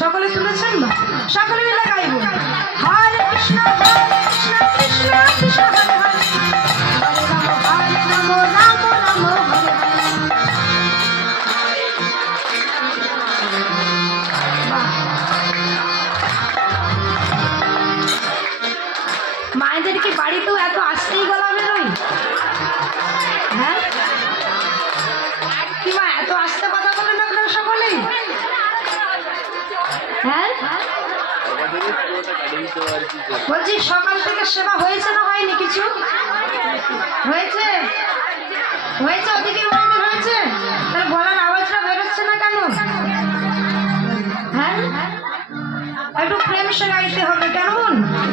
সকলে তুলেছেন না? সকলে মিলে গাইব হরে কৃষ্ণ কৃষ্ণ কৃষ্ণ হরে হরে, হরে রাম রাম রাম হরে হরে। মায়েদের কি বাড়িতেও এত আসতেই গলা বেরোয়? হ্যাঁ কি মা এত আসতে কথা বলেন আপনারা সকলেই? হ্যাঁ বলছি সকাল থেকে সেবা হয়েছে না হয়নি? কিছু হয়েছে? হয়েছে ওদিকে মায়েদের হয়েছে? তার গলার আওয়াজটা বেরোচ্ছে না কেন? হ্যাঁ একটু প্রেম সে গাইতে হবে। কেমন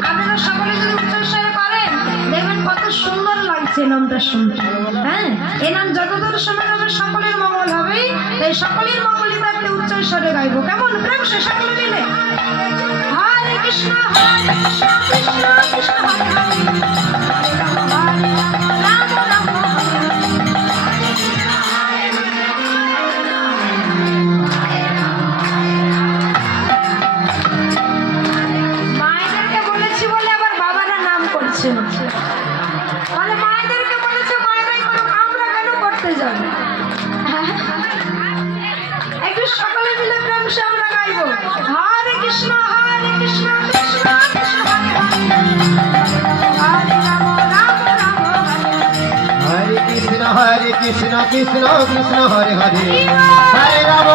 আপনারা সকলে যদি উচ্চস্বরে করেন দেখবেন কত সুন্দর লাগছে নামটা শুনতে। হ্যাঁ এই নাম যতদূর শোনা যাবে সকলের মঙ্গল হবে। তাই সকলের মঙ্গলিতে আপনি উচ্চস্বরে গাইব। কেমন প্রেম সে সকলে মিলে হরে কৃষ্ণ কৃষ্ণ কৃষ্ণ হরে হরে, হরে রাম রাম হরে হরে। মায়েদেরকে বলেছি বলে আবার বাবারা নাম করছে, মানে মায়েদেরকে বলেছে মায়েরাই করুক, আমরা কেন করতে যাবো? একটু সকলে মিলে প্রেম সে আমরা গাইবো হরে কৃষ্ণ কৃষ্ণ কৃষ্ণ হরে হরে, হরে রাম রাম রাম হরে হরে। হরে কৃষ্ণ কৃষ্ণ কৃষ্ণ হরে হরে, হরে রাম